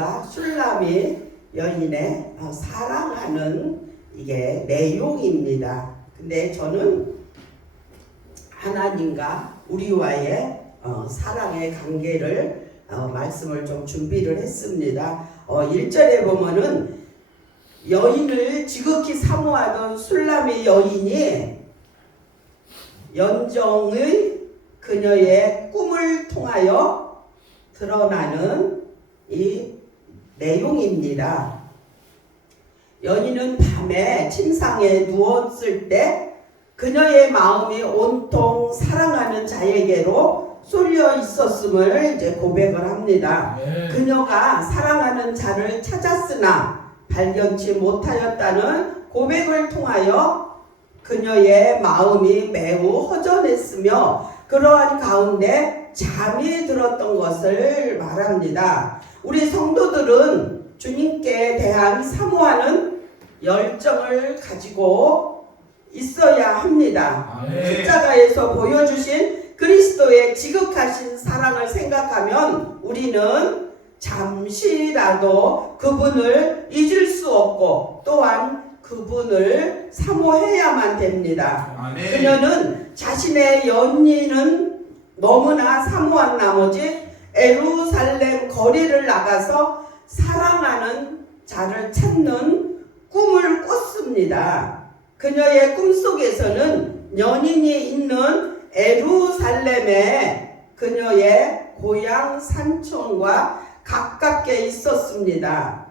남편과 술람이 여인의 사랑하는 이게 내용입니다. 근데 저는 하나님과 우리와의 사랑의 관계를 말씀을 좀 준비를 했습니다. 1절에 보면은 여인을 지극히 사모하던 술람의 여인이 연정의 그녀의 꿈을 통하여 드러나는 이 내용입니다. 여인은 밤에 침상에 누웠을 때 그녀의 마음이 온통 사랑하는 자에게로 쏠려 있었음을 이제 고백을 합니다. 그녀가 사랑하는 자를 찾았으나 발견치 못하였다는 고백을 통하여 그녀의 마음이 매우 허전했으며 그러한 가운데 잠이 들었던 것을 말합니다. 우리 성도들은 주님께 대한 사모하는 열정을 가지고 있어야 합니다. 십자가에서 보여주신 그리스도의 지극하신 사랑을 생각하면 우리는 잠시라도 그분을 잊을 수 없고 또한 그분을 사모해야만 됩니다. 그녀는 자신의 연인은 너무나 사모한 나머지 예루살렘 거리를 나가서 사랑하는 자를 찾는 꿈을 꿨습니다. 그녀의 꿈속에서는 연인이 있는 예루살렘에 그녀의 고향 산촌과 가깝게 있었습니다.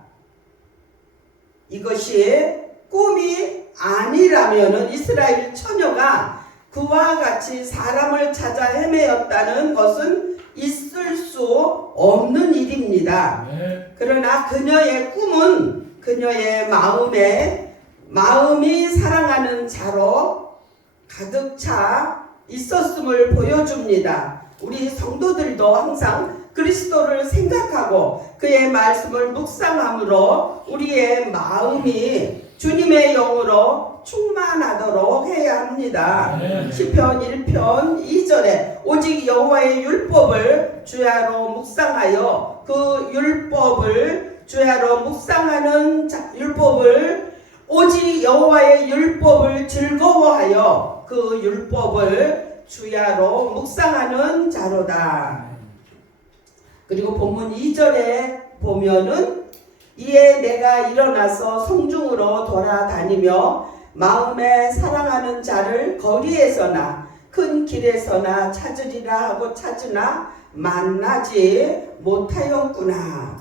이것이 꿈이 아니라면 이스라엘 처녀가 그와 같이 사람을 찾아 헤매었다는 것은 있을 수 없는 일입니다. 그러나 그녀의 꿈은 그녀의 마음이 사랑하는 자로 가득 차 있었음을 보여줍니다. 우리 성도들도 항상 그리스도를 생각하고 그의 말씀을 묵상함으로 우리의 마음이 주님의 영으로 충만하도록 해야 합니다. 시편 1편 2절에 오직 여호와의 율법을 주야로 묵상하여 그 율법을 주야로 묵상하는 율법을 오직 여호와의 율법을 즐거워하여 그 율법을 주야로 묵상하는 자로다. 그리고 본문 2절에 보면은 이에 내가 일어나서 성중으로 돌아다니며 마음에 사랑하는 자를 거리에서나 큰 길에서나 찾으리라 하고 찾으나 만나지 못하였구나.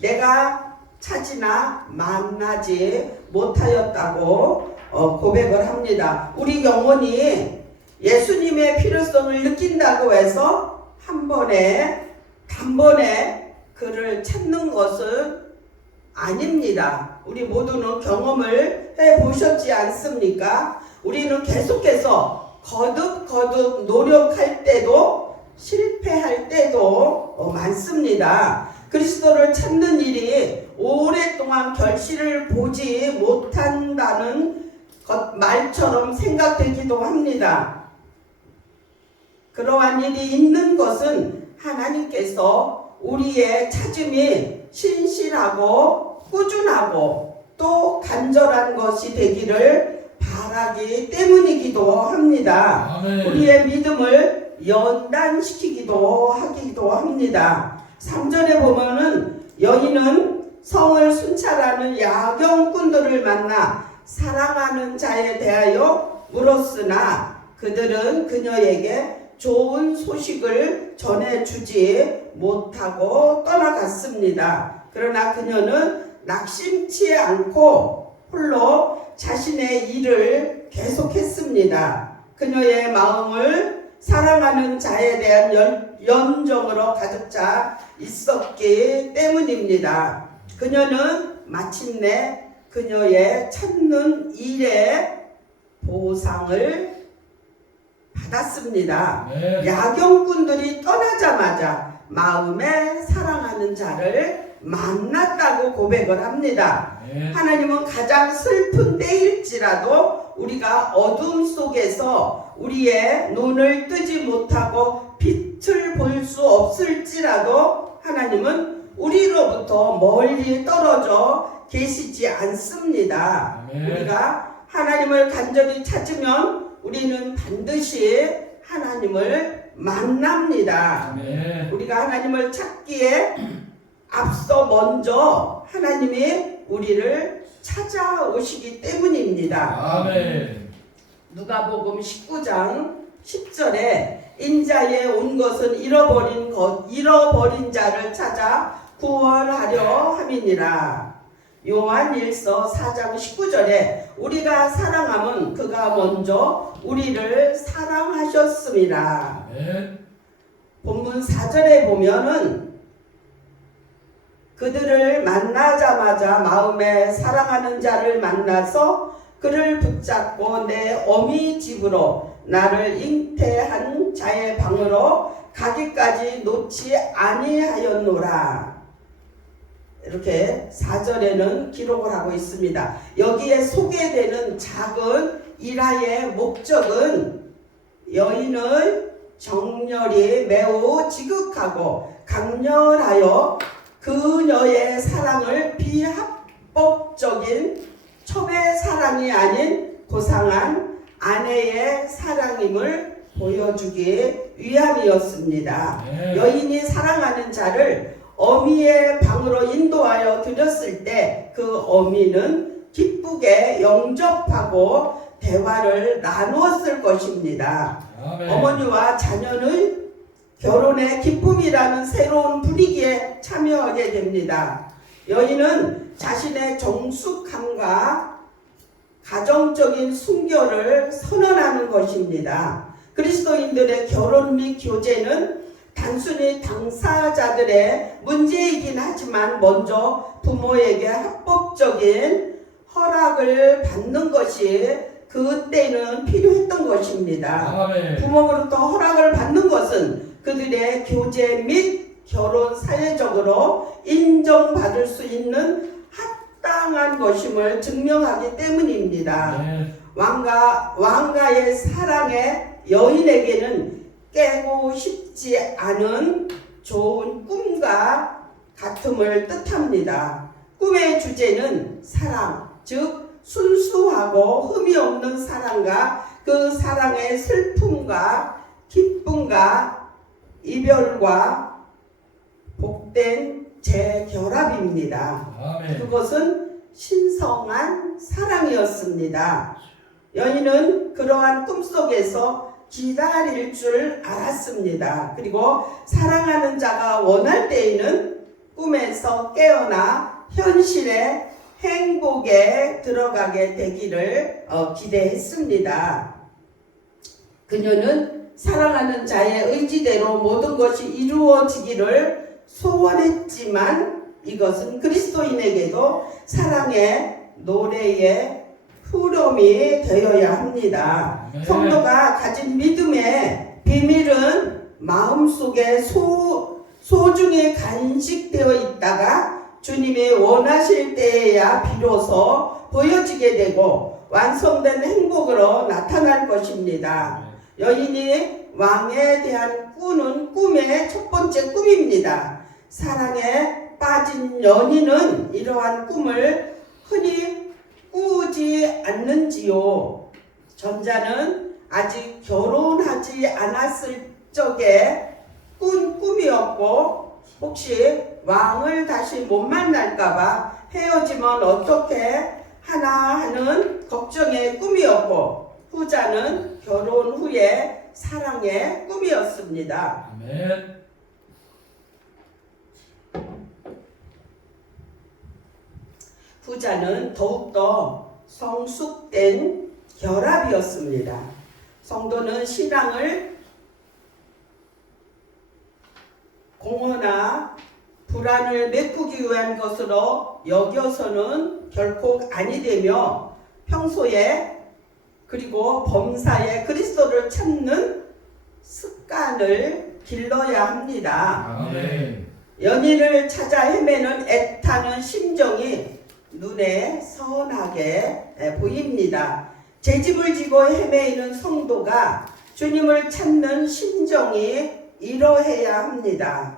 내가 찾으나 만나지 못하였다고 고백을 합니다. 우리 영혼이 예수님의 필요성을 느낀다고 해서 단번에 그를 찾는 것은 아닙니다. 우리 모두는 경험을 해보셨지 않습니까? 우리는 계속해서 거듭 노력할 때도 실패할 때도 많습니다. 그리스도를 찾는 일이 오랫동안 결실을 보지 못한다는 말처럼 생각되기도 합니다. 그러한 일이 있는 것은 하나님께서 우리의 찾음이 신실하고 꾸준하고 또 간절한 것이 되기를 바라기 때문이기도 합니다. 우리의 믿음을 연단시키기도 하기도 합니다. 3절에 보면은 여인은 성을 순찰하는 야경꾼들을 만나 사랑하는 자에 대하여 물었으나 그들은 그녀에게 좋은 소식을 전해주지 못하고 떠나갔습니다. 그러나 그녀는 낙심치 않고 홀로 자신의 일을 계속했습니다. 그녀의 마음을 사랑하는 자에 대한 연정으로 가득 차 있었기 때문입니다. 그녀는 마침내 그녀의 찾는 일의 보상을 받았습니다. 야경꾼들이 떠나자마자 마음에 사랑하는 자를 만났다고 고백을 합니다. 하나님은 가장 슬픈 때일지라도 우리가 어둠 속에서 우리의 눈을 뜨지 못하고 빛을 볼 수 없을지라도 하나님은 우리로부터 멀리 떨어져 계시지 않습니다. 아멘. 우리가 하나님을 간절히 찾으면 우리는 반드시 하나님을 만납니다. 아멘. 우리가 하나님을 찾기에 앞서 먼저 하나님이 우리를 찾아오시기 때문입니다. 아멘. 누가복음 19장 10절에 인자에 온 것은 잃어버린 자를 찾아 구원하려 함이니라. 요한일서 4장 19절에 우리가 사랑함은 그가 먼저 우리를 사랑하셨습니다. 아멘. 본문 4절에 보면은 그들을 만나자마자 마음에 사랑하는 자를 만나서 그를 붙잡고 내 어미 집으로 나를 잉태한 자의 방으로 가기까지 놓지 아니하였노라. 이렇게 4절에는 기록을 하고 있습니다. 여기에 소개되는 작은 일화의 목적은 여인의 정열이 매우 지극하고 강렬하여 그녀의 사랑을 비합법적인 첩의 사랑이 아닌 고상한 아내의 사랑임을 보여주기 위함이었습니다. 네. 여인이 사랑하는 자를 어미의 방으로 인도하여 드렸을 때 그 어미는 기쁘게 영접하고 대화를 나누었을 것입니다. 아멘. 어머니와 자녀의 결혼의 기쁨이라는 새로운 분위기에 참여하게 됩니다. 여인은 자신의 정숙함과 가정적인 순결을 선언하는 것입니다. 그리스도인들의 결혼 및 교제는 단순히 당사자들의 문제이긴 하지만 먼저 부모에게 합법적인 허락을 받는 것이 그때는 필요했던 것입니다. 아멘. 부모로부터 허락을 받는 것은 그들의 교제 및 결혼 사회적으로 인정받을 수 있는 합당한 것임을 증명하기 때문입니다. 아멘. 왕가의 사랑에 여인에게는 깨고 싶지 않은 좋은 꿈과 같음을 뜻합니다. 꿈의 주제는 사랑, 즉 순수하고 흠이 없는 사랑과 그 사랑의 슬픔과 기쁨과 이별과 복된 재결합입니다. 아멘. 그것은 신성한 사랑이었습니다. 여인은 그러한 꿈속에서 기다릴 줄 알았습니다. 그리고 사랑하는 자가 원할 때에는 꿈에서 깨어나 현실의 행복에 들어가게 되기를 기대했습니다. 그녀는 사랑하는 자의 의지대로 모든 것이 이루어지기를 소원했지만 이것은 그리스도인에게도 사랑의 노래의 흐름이 되어야 합니다. 네. 성도가 가진 믿음의 비밀은 마음속에 소중히 간직되어 있다가 주님이 원하실 때에야 비로소 보여지게 되고 완성된 행복으로 나타날 것입니다. 여인이 왕에 대한 꾸는 꿈의 첫 번째 꿈입니다. 사랑에 빠진 연인은 이러한 꿈을 흔히 꾸지 않는지요. 전자는 아직 결혼하지 않았을 적에 꾼 꿈이었고 혹시 왕을 다시 못 만날까봐 헤어지면 어떻게 하나 하는 걱정의 꿈이었고 후자는 결혼 후에 사랑의 꿈이었습니다. 아멘. 후자는 더욱더 성숙된 결합이었습니다. 성도는 신앙을 공허나 불안을 메꾸기 위한 것으로 여겨서는 결코 아니 되며 평소에 그리고 범사에 그리스도를 찾는 습관을 길러야 합니다. 아멘. 연인을 찾아 헤매는 애타는 심정이 눈에 선하게 보입니다. 제 집을 지고 헤매이는 성도가 주님을 찾는 심정이 이러해야 합니다.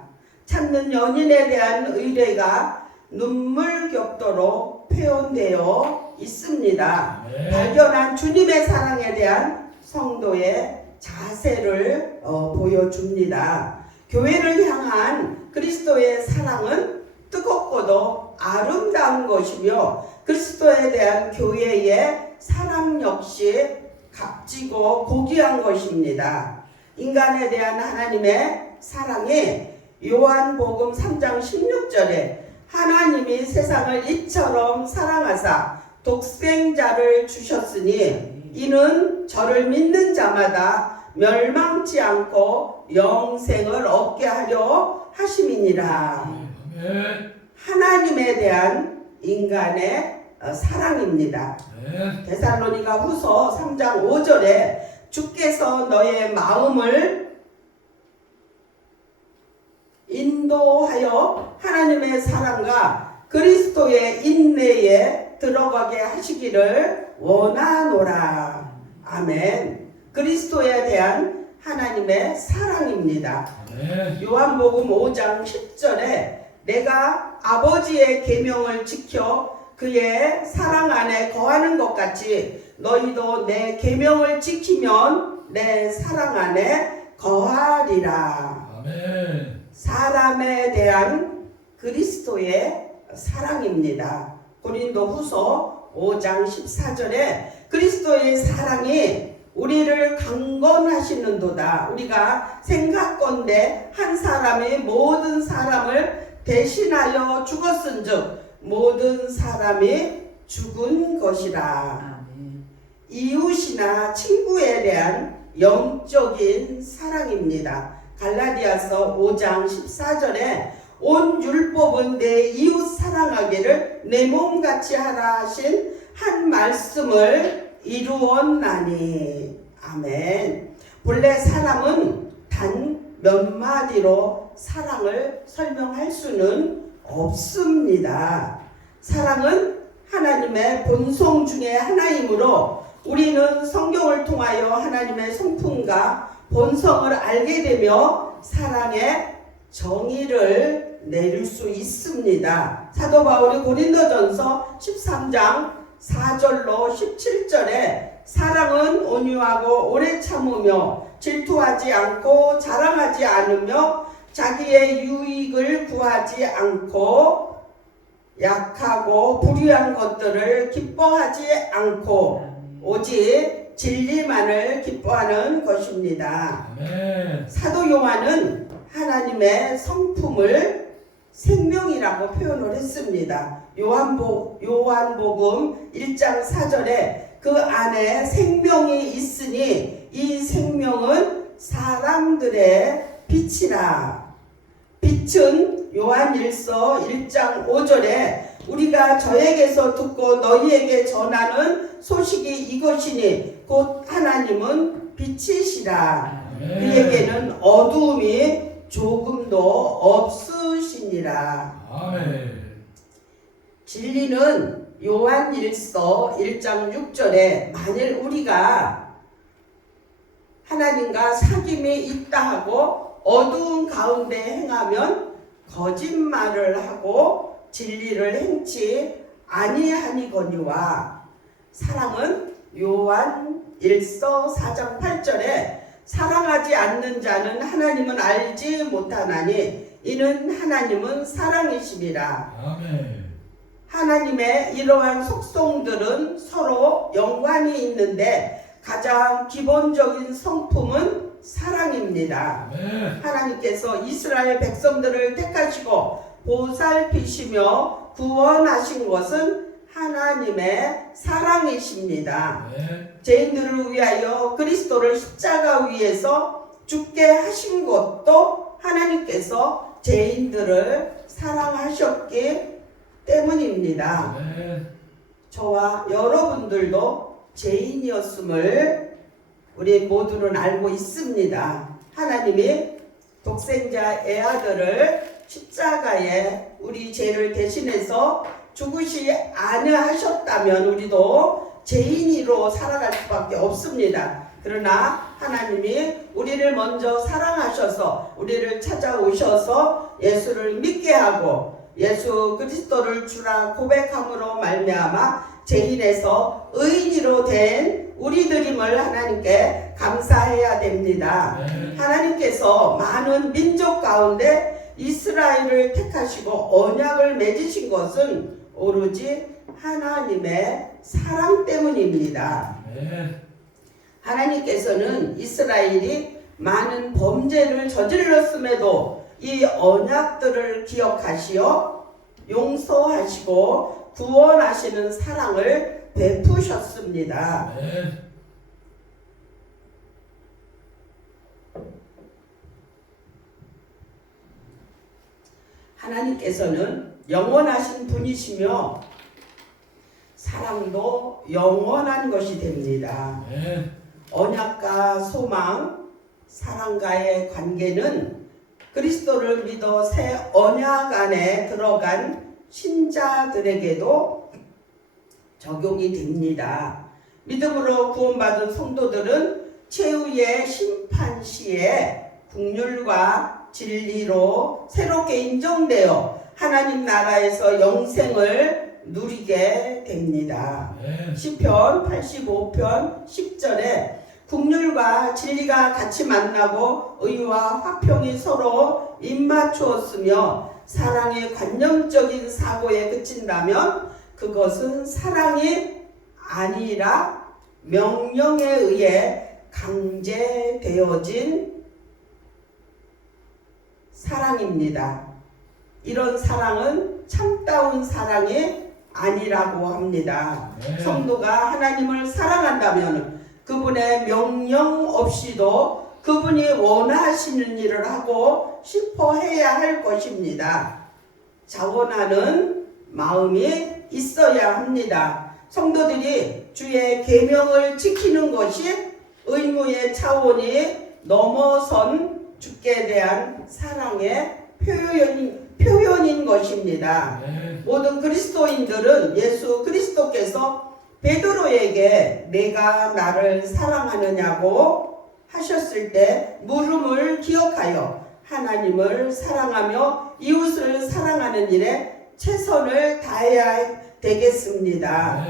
찾는 연인에 대한 의뢰가 눈물 겹도록 표현되어 있습니다. 발견한 주님의 사랑에 대한 성도의 자세를 보여줍니다. 교회를 향한 그리스도의 사랑은 뜨겁고도 아름다운 것이며 그리스도에 대한 교회의 사랑 역시 값지고 고귀한 것입니다. 인간에 대한 하나님의 사랑이 요한복음 3장 16절에 하나님이 세상을 이처럼 사랑하사 독생자를 주셨으니 이는 저를 믿는 자마다 멸망치 않고 영생을 얻게 하려 하심이니라. 하나님에 대한 인간의 사랑입니다. 데살로니가 후서 3장 5절에 주께서 너의 마음을 인도하여 하나님의 사랑과 그리스도의 인내에 들어가게 하시기를 원하노라. 아멘. 그리스도에 대한 하나님의 사랑입니다. 요한복음 5장 10절에 내가 아버지의 계명을 지켜 그의 사랑 안에 거하는 것 같이 너희도 내 계명을 지키면 내 사랑 안에 거하리라. 아멘. 사람에 대한 그리스도의 사랑입니다. 고린도 후서 5장 14절에 그리스도의 사랑이 우리를 강건하시는도다. 우리가 생각건대 한 사람이 모든 사람을 대신하여 죽었은즉 모든 사람이 죽은 것이라. 이웃이나 친구에 대한 영적인 사랑입니다. 갈라디아서 5장 14절에 온 율법은 내 이웃 사랑하기를 내 몸같이 하라 하신 한 말씀을 이루었나니. 아멘. 본래 사람은 단 몇 마디로 사랑을 설명할 수는 없습니다. 사랑은 하나님의 본성 중에 하나이므로 우리는 성경을 통하여 하나님의 성품과 본성을 알게 되며 사랑의 정의를 내릴 수 있습니다. 사도 바울이 고린도전서 13장 4절로 17절에 사랑은 온유하고 오래 참으며 질투하지 않고 자랑하지 않으며 자기의 유익을 구하지 않고 약하고 불의한 것들을 기뻐하지 않고 오직 진리만을 기뻐하는 것입니다. 아멘. 사도 요한은 하나님의 성품을 생명이라고 표현을 했습니다. 요한복음 1장 4절에 그 안에 생명이 있으니 이 생명은 사람들의 빛이라. 빛은 요한일서 1장 5절에 우리가 저에게서 듣고 너희에게 전하는 소식이 이것이니 곧 하나님은 빛이시라. 그에게는 어두움이 조금도 없으시니라. 아멘. 진리는 요한일서 1장 6절에 만일 우리가 하나님과 사귐이 있다 하고 어두운 가운데 행하면 거짓말을 하고 진리를 행치 아니하니거니와. 사랑은 요한일서 4장 8절에 사랑하지 않는 자는 하나님은 알지 못하나니 이는 하나님은 사랑이심이라. 아멘. 하나님의 이러한 속성들은 서로 연관이 있는데 가장 기본적인 성품은 사랑입니다. 아멘. 하나님께서 이스라엘 백성들을 택하시고 보살피시며 구원하신 것은 하나님의 사랑이십니다. 아멘. 죄인들을 위하여 그리스도를 십자가 위에서 죽게 하신 것도 하나님께서 죄인들을 사랑하셨기 때문입니다. 아멘. 저와 여러분들도 죄인이었음을 우리 모두는 알고 있습니다. 하나님이 독생자 애아들을 십자가에 우리 죄를 대신해서 죽으시 아니하셨다면 우리도 죄인으로 살아갈 수밖에 없습니다. 그러나 하나님이 우리를 먼저 사랑하셔서 우리를 찾아오셔서 예수를 믿게 하고 예수 그리스도를 주라 고백함으로 말미암아 죄인에서 의인으로 된 우리들임을 하나님께 감사해야 됩니다. 하나님께서 많은 민족 가운데 이스라엘을 택하시고 언약을 맺으신 것은 오로지 하나님의 사랑 때문입니다. 하나님께서는 이스라엘이 많은 범죄를 저질렀음에도 이 언약들을 기억하시어 용서하시고 구원하시는 사랑을 베푸셨습니다. 하나님께서는 영원하신 분이시며 사랑도 영원한 것이 됩니다. 언약과 소망, 사랑과의 관계는 그리스도를 믿어 새 언약 안에 들어간 신자들에게도 적용이 됩니다. 믿음으로 구원받은 성도들은 최후의 심판 시에 긍휼과 진리로 새롭게 인정되어 하나님 나라에서 영생을 누리게 됩니다. 시편 85편 10절에 긍휼과 진리가 같이 만나고 의와 화평이 서로 입맞추었으며 사랑의 관념적인 사고에 그친다면 그것은 사랑이 아니라 명령에 의해 강제되어진 사랑입니다. 이런 사랑은 참다운 사랑이 아니라고 합니다. 성도가 하나님을 사랑한다면 그분의 명령 없이도 그분이 원하시는 일을 하고 싶어 해야 할 것입니다. 자원하는 마음이 있어야 합니다. 성도들이 주의 계명을 지키는 것이 의무의 차원이 넘어선 주께 대한 사랑의 표현인 것입니다. 모든 그리스도인들은 예수 그리스도께서 베드로에게 내가 나를 사랑하느냐고 하셨을 때 물음을 기억하여 하나님을 사랑하며 이웃을 사랑하는 일에 최선을 다해야 되겠습니다.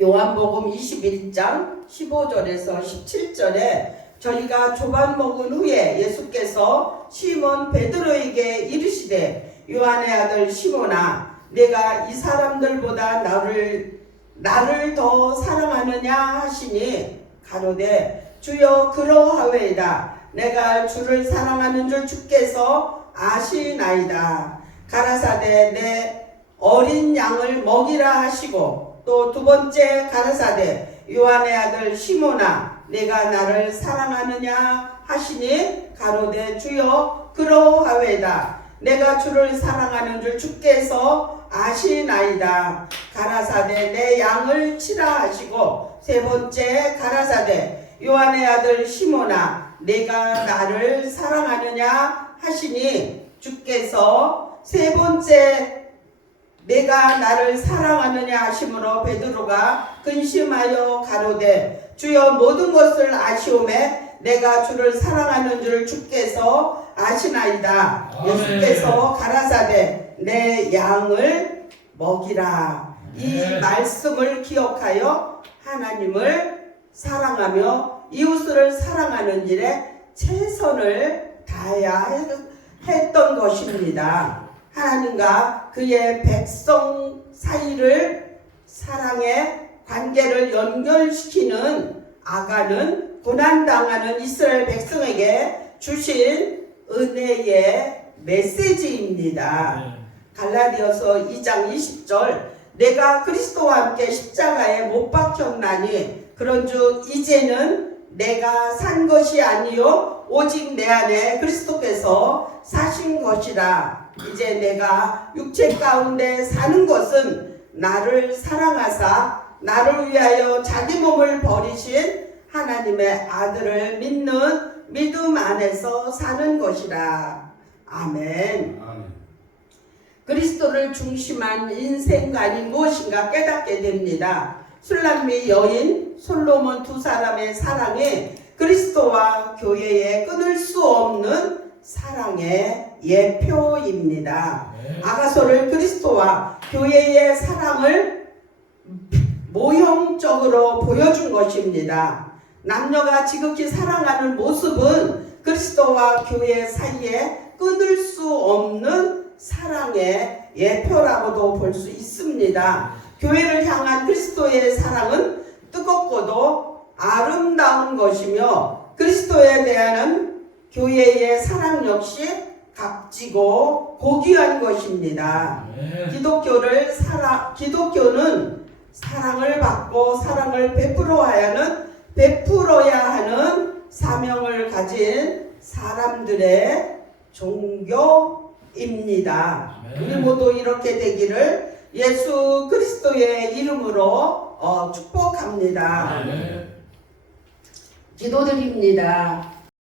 요한복음 21장 15절에서 17절에 저희가 조반 먹은 후에 예수께서 시몬 베드로에게 이르시되 요한의 아들 시몬아 내가 이 사람들보다 나를 더 사랑하느냐 하시니 가로되 주여 그러하외이다. 내가 주를 사랑하는 줄 주께서 아시나이다. 가라사대 내 어린 양을 먹이라 하시고 또 두 번째 가라사대 요한의 아들 시몬아 내가 나를 사랑하느냐 하시니 가로되 주여 그러하외이다. 내가 주를 사랑하는 줄 주께서 아시나이다. 가라사대 내 양을 치라 하시고 세 번째 가라사대 요한의 아들 시몬아 내가 나를 사랑하느냐 하시니 주께서 세 번째 내가 나를 사랑하느냐 하심으로 베드로가 근심하여 가로되 주여 모든 것을 아시오매 내가 주를 사랑하는 줄 주께서 아시나이다. 예수께서 가라사대 내 양을 먹이라. 이 말씀을 기억하여 하나님을 사랑하며 이웃을 사랑하는 일에 최선을 다해야 했던 것입니다. 하나님과 그의 백성 사이를 사랑의 관계를 연결시키는 아간은 고난당하는 이스라엘 백성에게 주신 은혜의 메시지입니다. 갈라디아서 2장 20절 내가 그리스도와 함께 십자가에 못 박혔나니 그런즉 이제는 내가 산 것이 아니요 오직 내 안에 그리스도께서 사신 것이라. 이제 내가 육체 가운데 사는 것은 나를 사랑하사 나를 위하여 자기 몸을 버리신 하나님의 아들을 믿는 믿음 안에서 사는 것이라. 아멘. 그리스도를 중심한 인생관이 무엇인가 깨닫게 됩니다. 술람미 여인 솔로몬 두 사람의 사랑이 그리스도와 교회에 끊을 수 없는 사랑의 예표입니다. 네. 아가서를 그리스도와 교회의 사랑을 모형적으로 보여준 것입니다. 남녀가 지극히 사랑하는 모습은 그리스도와 교회 사이에 끊을 수 없는 사랑의 예표라고도 볼 수 있습니다. 교회를 향한 그리스도의 사랑은 뜨겁고도 아름다운 것이며 그리스도에 대한 교회의 사랑 역시 값지고 고귀한 것입니다. 네. 기독교는 사랑을 받고 사랑을 베풀어야 하는 사명을 가진 사람들의 종교입니다. 아멘. 우리 모두 이렇게 되기를 예수 그리스도의 이름으로 축복합니다. 네. 기도드립니다.